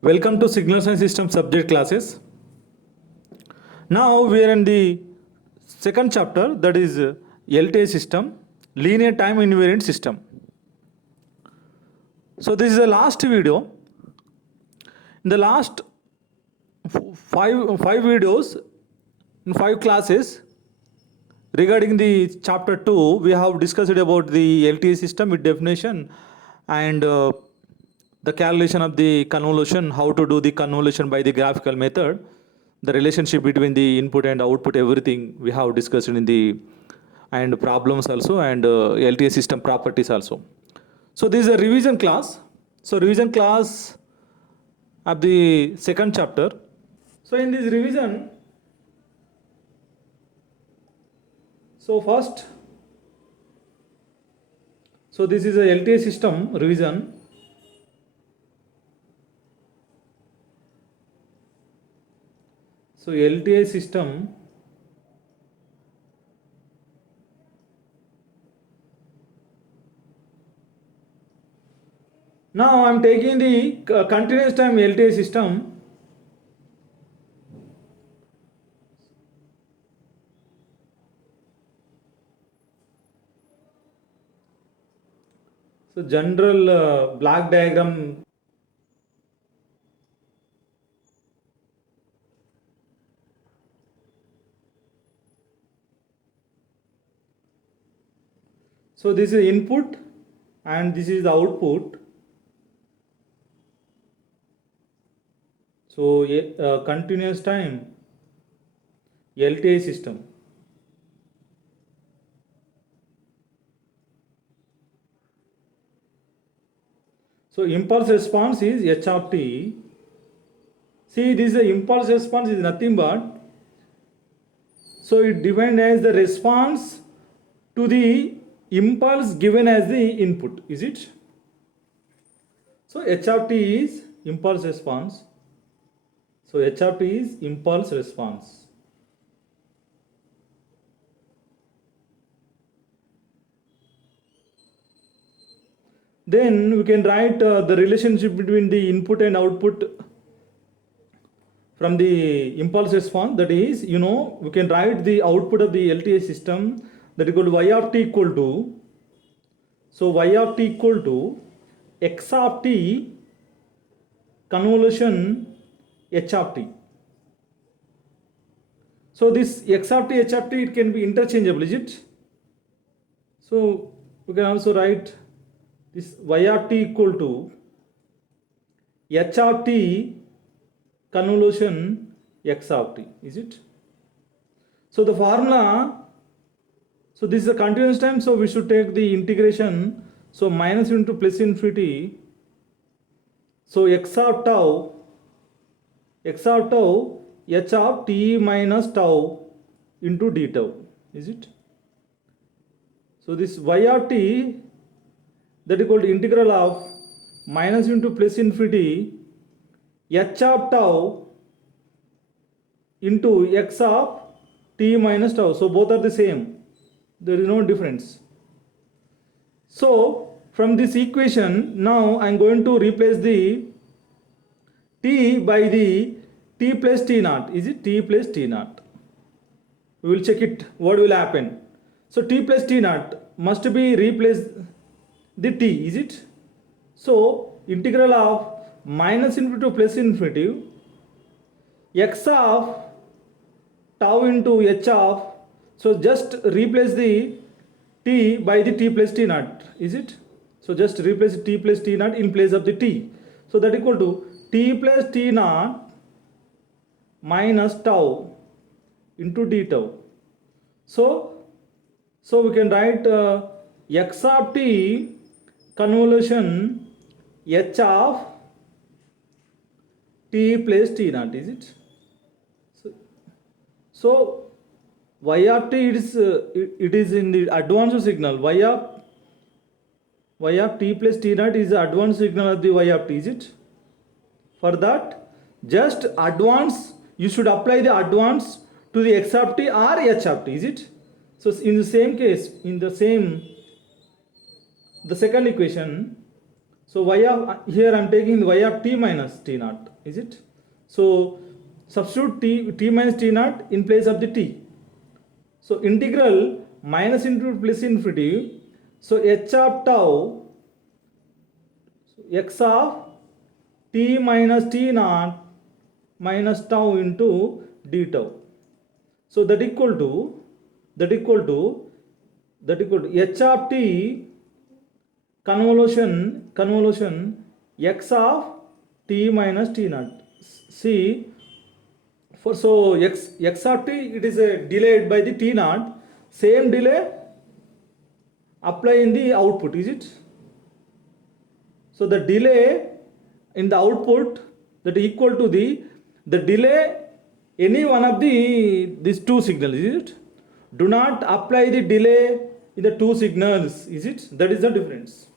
Welcome to Signals and System subject classes. Now we are in the second chapter, that is LTI system, linear time invariant system. So this is the last video. In the last five videos, in 5 classes regarding the chapter 2, we have discussed about the LTI system with definition and the calculation of the convolution, how to do the convolution by the graphical method, the relationship between the input and output, everything we have discussed in the, and problems also, and LTI system properties also. So this is a revision class. So revision class of the second chapter. So in this revision, so first, so this is a LTI system revision. So LTI system, now I am taking the continuous time LTI system. So general block diagram. So this is input and this is the output. So continuous time LTI system. So impulse response is H of t. See, this impulse response is nothing but, so it defined as the response to the impulse given as the input, is it? So H of t is impulse response. So H of t is impulse response. Then we can write the relationship between the input and output from the impulse response. That is, we can write the output of the LTI system, that is equal to y of t equal to, so y of t equal to x of t convolution h of t. So this x of t, h of t, it can be interchangeable, is it? So we can also write this y of t equal to h of t convolution x of t, is it? So the formula, so this is a continuous time, so we should take the integration, so minus into plus infinity, so x of tau h of t minus tau into d tau, is it? So this y of t, that is equal to integral of minus into plus infinity h of tau into x of t minus tau. So both are the same, there is no difference. So from this equation, now I am going to replace the t by the t plus t naught. Is it t plus t naught? We will check it, what will happen. So t plus t naught must be replaced the t, is it? So integral of minus infinity to plus infinity x of tau into h of, so just replace the t by the t plus t naught, is it? So just replace t plus t naught in place of the t. So that equal to t plus t naught minus tau into d tau. So we can write x of t convolution h of t plus t naught, is it? So y of t, it is in the advanced signal. Y of t plus t naught is the advanced signal of the y of t, is it? For that, just advance, you should apply the advance to the x of t or h of t, is it? So in the same case, in the second equation, So y of, here I am taking y of t minus t naught, is it? So substitute t minus t naught in place of the t. So integral minus into plus infinity. So h of tau, x of t minus t naught minus tau into d tau. So that equal to h of t convolution x of t minus t naught. See, for so x of t, it is delayed by the t naught. Same delay apply in the output, is it? So the delay in the output that equal to the delay any one of these two signals, is it? Do not apply the delay in the two signals, is it? That is the difference.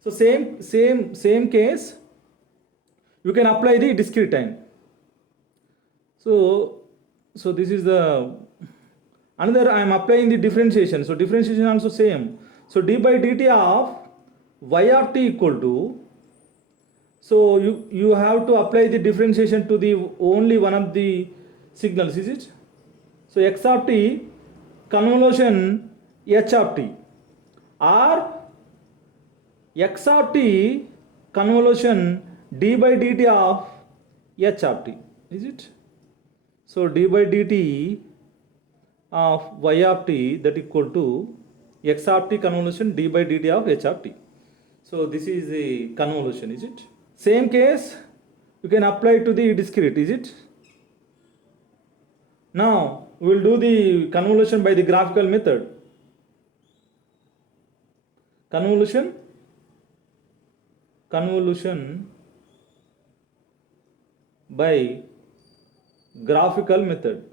So same case, you can apply the discrete time. So this is the another. I am applying the differentiation. So differentiation also same. So d by dt of y of t equal to. So you have to apply the differentiation to the only one of the signals, is it? So x of t convolution h of t, or x of t convolution d by dt of h of t, is it? So d by dt of y of t that equal to x of t convolution d by dt of h of t. So this is the convolution, is it? Same case you can apply to the discrete, is it? Now we will do the convolution by the graphical method. Convolution by graphical method.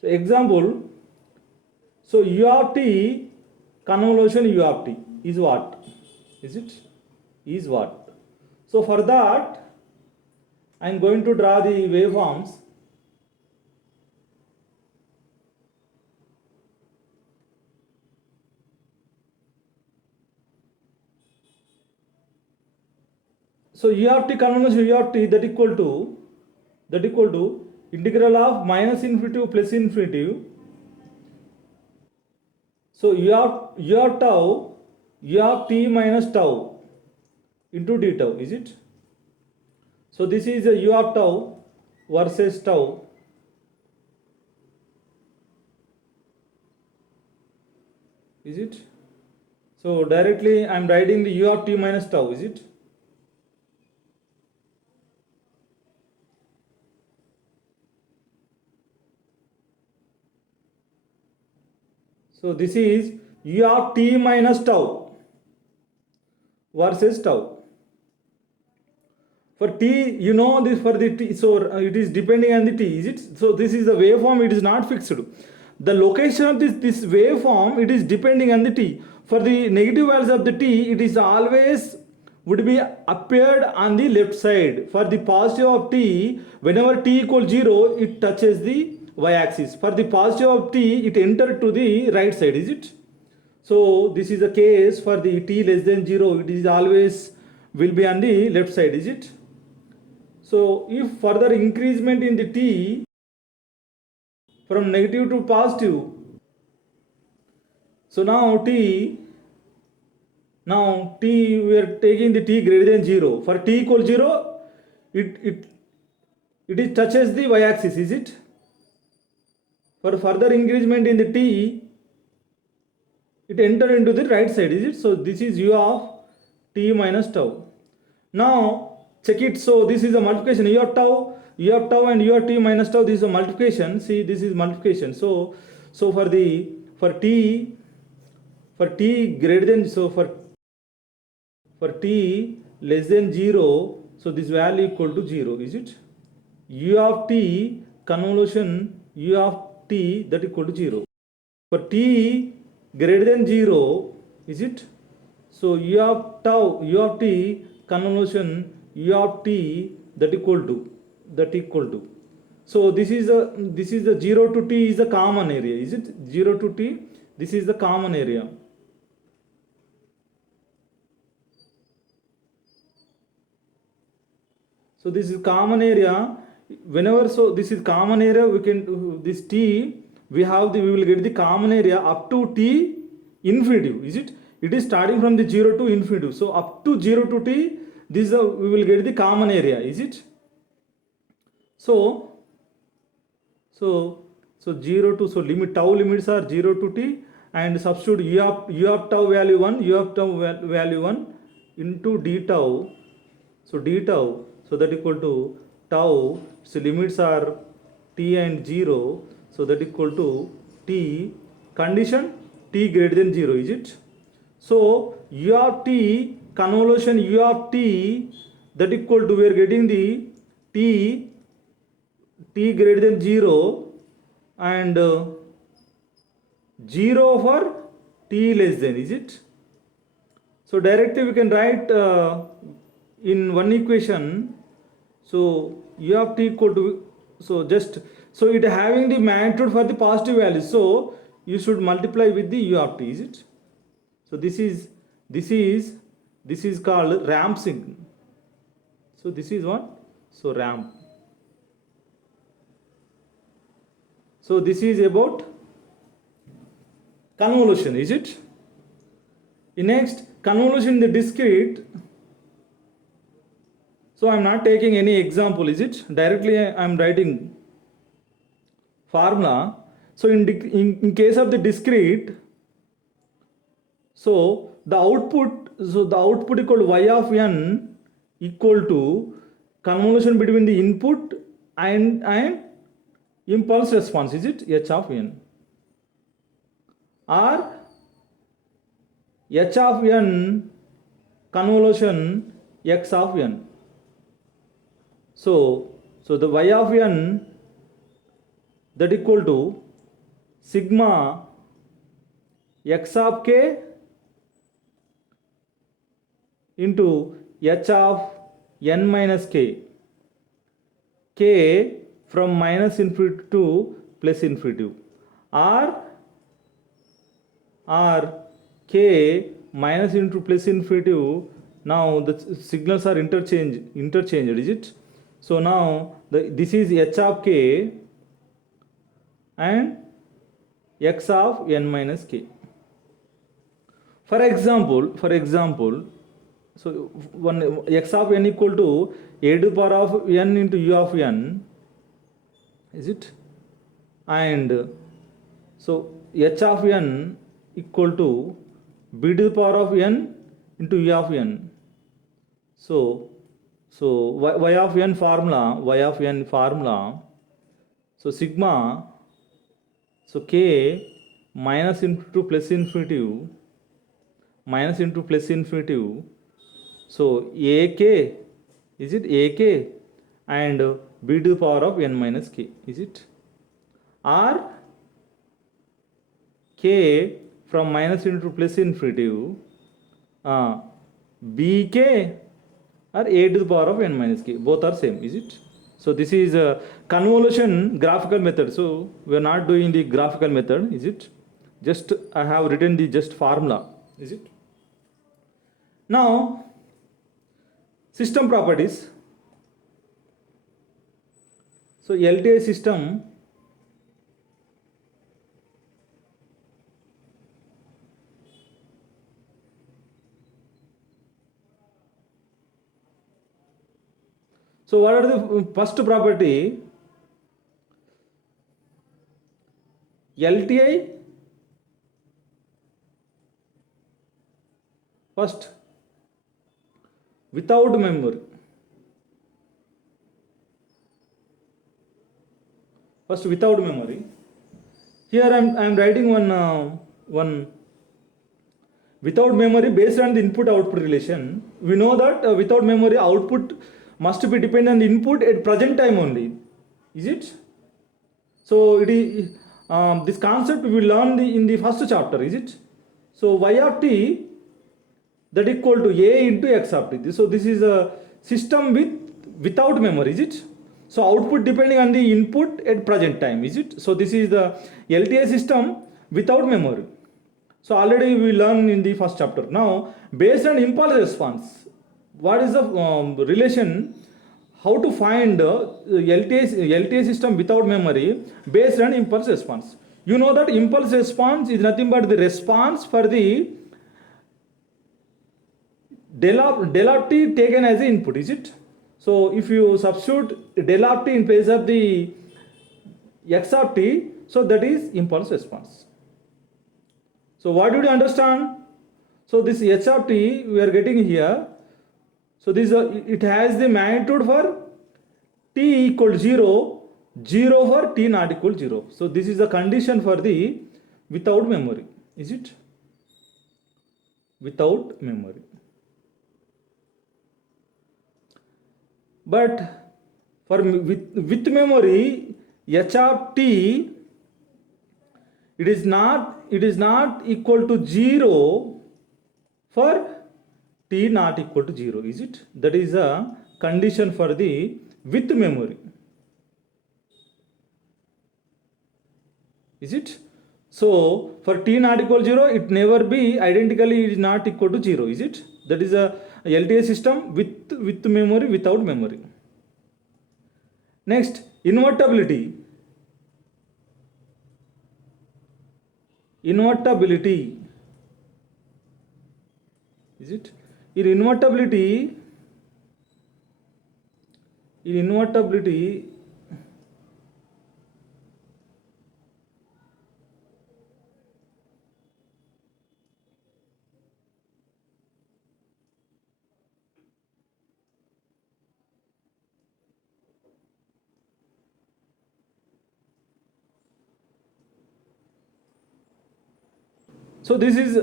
So example, so u of t convolution u of t is what? Is it? Is what? So for that I am going to draw the waveforms. So u of t convolution u of t that equal to integral of minus infinity to plus infinity. So u of tau, u of t minus tau into d tau, is it? So this is a u of tau versus tau. Is it? So directly I am writing the u of t minus tau, is it? So this is u of t minus tau versus tau. For t, you know this for the t, so it is depending on the t, is it? So this is the waveform, it is not fixed. The location of this waveform, it is depending on the t. For the negative values of the t, it is always would be appeared on the left side. For the positive of t, whenever t equals 0, it touches the y-axis. For the positive of t, it entered to the right side, is it? So this is the case for the t less than 0, it is always will be on the left side, is it? So if further increasement in the t from negative to positive, so now t we are taking the t greater than 0. For t equals 0, it is touches the y-axis, is it? For further increasement in the t, it enter into the right side, is it? So this is u of t minus tau. Now check it. So this is a multiplication, u of tau and u of t minus tau. This is a multiplication. See, this is multiplication. So for t greater than, so for t less than 0, so this value equal to 0, is it? U of t convolution u of t that equal to 0. For t greater than 0, is it? So u of t convolution u of t that equal to. So this is the 0 to t is the common area, is it? 0 to t This is the common area. So this is common area. Whenever, so this is common area, we can, this T, we will get the common area up to T infinitive, is it? It is starting from the 0 to infinitive. So up to 0 to T, this we will get the common area, is it? So 0 to, so tau limits are 0 to T, and substitute u of tau value 1, u of tau value 1 into d tau. So d tau, so that equal to tau, so limits are T and 0, so that equal to T, condition T greater than 0, is it? So u of T, convolution u of T, that equal to, we are getting the T greater than 0 and 0 for T less than, is it? So directly we can write in one equation, so u of T equal to, so just, so it having the magnitude for the positive value, so you should multiply with the u of T, is it? So this is called ramp signal. So this is what? So ramp. So this is about convolution, is it? In next, convolution in the discrete. So I am not taking any example, is it? Directly I am writing formula. So in case of the discrete, so the output equal to y of n equal to convolution between the input and impulse response, is it? H of n, or H of n convolution x of n. So the y of n, that equal to sigma x of k into h of n minus k, k from minus infinity to plus infinity, or k minus into plus infinity. Now the signals are interchanged, is it? So now this is h of k and x of n minus k. For example, so one x of n equal to a to the power of n into u of n, is it? And so h of n equal to b to the power of n into u of n. So y of n formula, so sigma, so k minus into plus infinity, so ak, is it? Ak and b to the power of n minus k, is it? Or k from minus into plus infinity, bk or a to the power of n minus k, both are same, is it? So this is a convolution graphical method. So we are not doing the graphical method, is it? Just I have written the just formula, is it? Now system properties. So LTI system, so what are the first property? LTI first without memory. Here I am writing one without memory based on the input output relation. We know that without memory output must be dependent on the input at present time only, is it? So it is this concept we will learn in the first chapter, is it? So y of t, that equal to a into x of t. So this is a system without memory, is it? So output depending on the input at present time, is it? So this is the LTI system without memory. So already we learned in the first chapter. Now, based on impulse response, what is the relation? How to find LTI system without memory based on impulse response? You know that impulse response is nothing but the response for the del of t taken as the input, is it? So if you substitute del of t in place of the x of t, so that is impulse response. So what did you understand? So this h of t we are getting here. So this it has the magnitude for t equal to 0, 0 for t not equal to 0. So this is the condition for the without memory, is it? Without memory. But for with memory, h of t, it is not equal to 0 for t not equal to 0, is it? That is a condition for the with memory, is it? So for t not equal to 0, it never be identically is not equal to 0, is it? That is a LTI system with memory, without memory. Next, invertibility. Invertibility, is it? In invertibility, so this is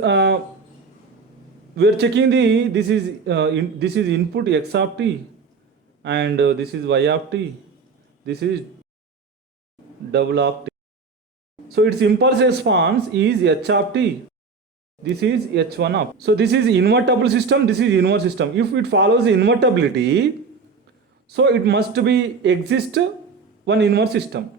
we are checking the this is input x of t, and this is y of t, this is double of t. So its impulse response is h of t, this is h1 of. So this is invertible system, this is inverse system. If it follows invertibility, so it must be exist one inverse system.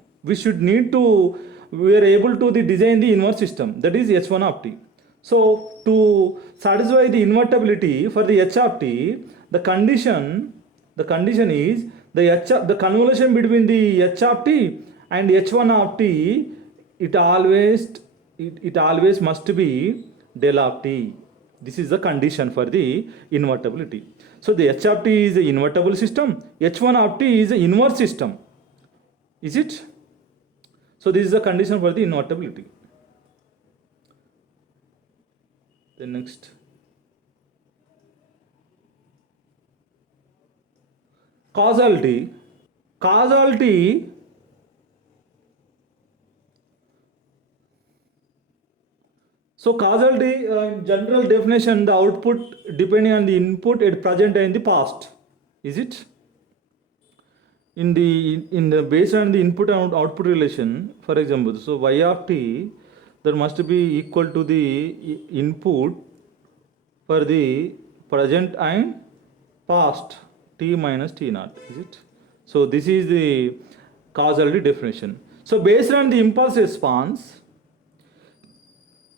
We are able to design the inverse system, that is h1 of t. So to satisfy the invertibility for the h of t, the condition is the convolution between the h of t and h1 of t, it always must be del of t. This is the condition for the invertibility. So the h of t is an invertible system, h1 of t is an inverse system, is it? So this is the condition for the invertibility. The next, causality. So causality, in general definition, the output depending on the input at present and in the past, is it? In the based on the input and output relation, for example, so y of t, that must be equal to the input for the present and past t minus t naught, is it? So this is the causality definition. So based on the impulse response,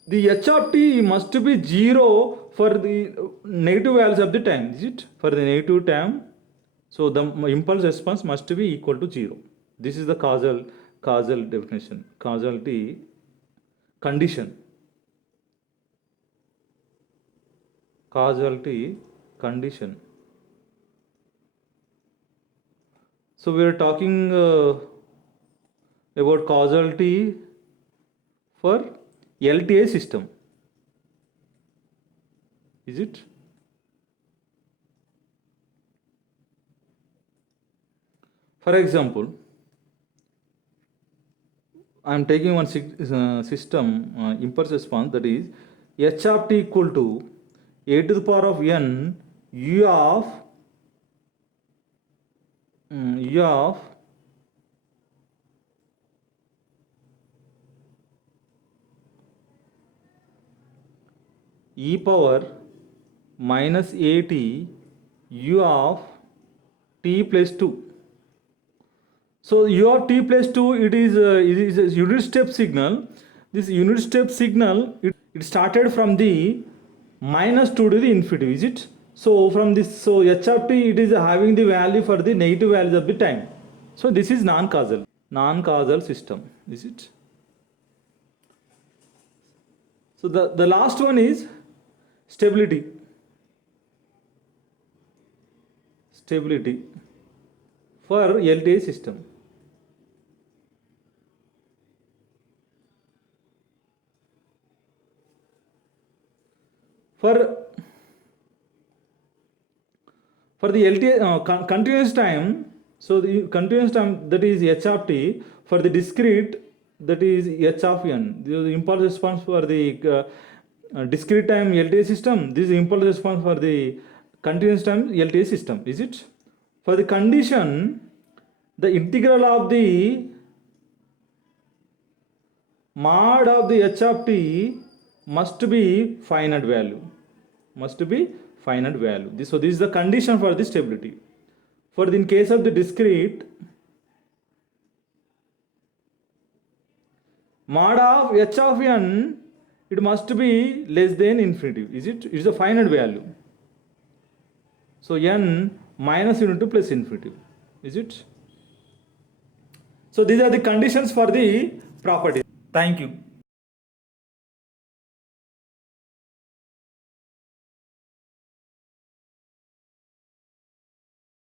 the h of t must be 0 for the negative values of the time, is it? For the negative time, so the impulse response must be equal to 0. This is the causal definition, causality condition. Causality condition. So we are talking about causality for LTI system, is it? For example, I am taking one system impulse response, that is h of t equal to a to the power of n u of e power minus at u of t plus 2. So u of t plus 2, it is a unit step signal. This unit step signal, it it started from the minus 2 to the infinity, is it? So from this, so h of t, it is having the value for the negative values of the time. So this is non-causal system, is it? So the last one is stability for LTI system. For the LTI continuous time, so the continuous time, that is h of t. For the discrete, that is h of n. The impulse response for the discrete time LTI system, this is impulse response for the continuous time LTI system, is it? For the condition, the integral of the mod of the h of t must be finite value. So this is the condition for the stability. For the, in case of the discrete, mod of h of n, it must be less than infinity, is it? It is a finite value. So n minus infinity plus infinity, is it? So these are the conditions for the property. Thank you.